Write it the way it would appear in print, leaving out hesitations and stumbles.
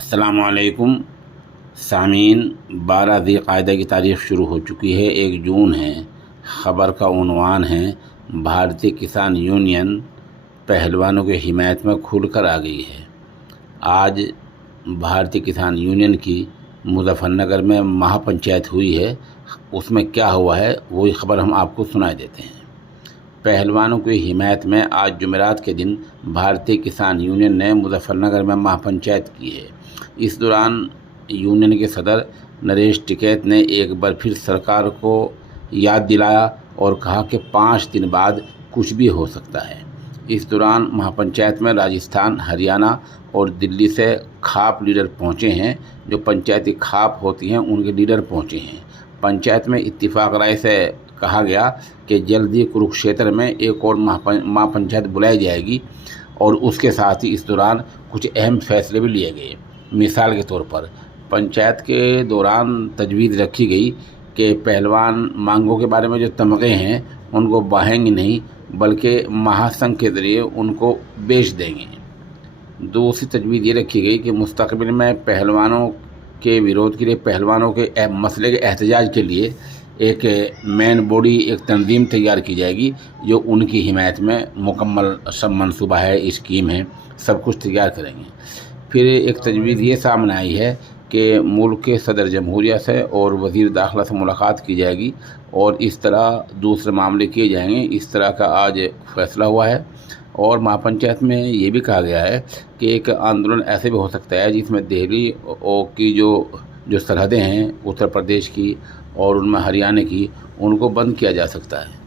السلام علیکم سامعین، 12 ذی قعدہ کی تاریخ شروع ہو چکی ہے، 1 جون ہے۔ خبر کا عنوان ہے بھارتی کسان یونین پہلوانوں کی حمایت میں کھل کر آ گئی ہے۔ آج بھارتی کسان یونین کی مظفر نگر میں مہا پنچایت ہوئی ہے۔ اس میں کیا ہوا ہے وہی خبر ہم آپ کو سنا دیتے ہیں۔ پہلوانوں کی حمایت میں آج جمعرات کے دن بھارتی کسان یونین نے مظفر نگر میں مہا پنچایت کی ہے۔ اس دوران یونین کے صدر نریش ٹکیت نے ایک بار پھر سرکار کو یاد دلایا اور کہا کہ 5 دن بعد کچھ بھی ہو سکتا ہے۔ اس دوران مہا پنچایت میں راجستھان، ہریانہ اور دلی سے کھاپ لیڈر پہنچے ہیں۔ جو پنچایتی کھاپ ہوتی ہیں ان کے لیڈر پہنچے ہیں۔ پنچایت میں اتفاق رائے سے کہا گیا کہ جلدی کرکشیتر میں ایک اور مہا پنچایت بلائی جائے گی اور اس کے ساتھ ہی اس دوران کچھ اہم فیصلے بھی لیے گئے۔ مثال کے طور پر پنچایت کے دوران تجویز رکھی گئی کہ پہلوان مانگوں کے بارے میں جو تمغے ہیں ان کو بڑھائیں گے نہیں بلکہ مہاسنگھ کے ذریعے ان کو بیچ دیں گے۔ دوسری تجویز یہ رکھی گئی کہ مستقبل میں پہلوانوں کے ویرودھ کے لیے، پہلوانوں کے مسئلے کے احتجاج کے لیے ایک مین باڈی، ایک تنظیم تیار کی جائے گی جو ان کی حمایت میں مکمل سب منصوبہ ہے، اسکیم ہے، سب کچھ تیار کریں گے۔ پھر ایک تجویز یہ سامنے آئی ہے کہ ملک کے صدر جمہوریہ سے اور وزیر داخلہ سے ملاقات کی جائے گی اور اس طرح دوسرے معاملے کیے جائیں گے۔ اس طرح کا آج فیصلہ ہوا ہے۔ اور مہا پنچایت میں یہ بھی کہا گیا ہے کہ ایک آندولن ایسے بھی ہو سکتا ہے جس میں دہلی کی جو سرحدیں ہیں اتر پردیش کی اور ان میں ہریانہ کی، ان کو بند کیا جا سکتا ہے۔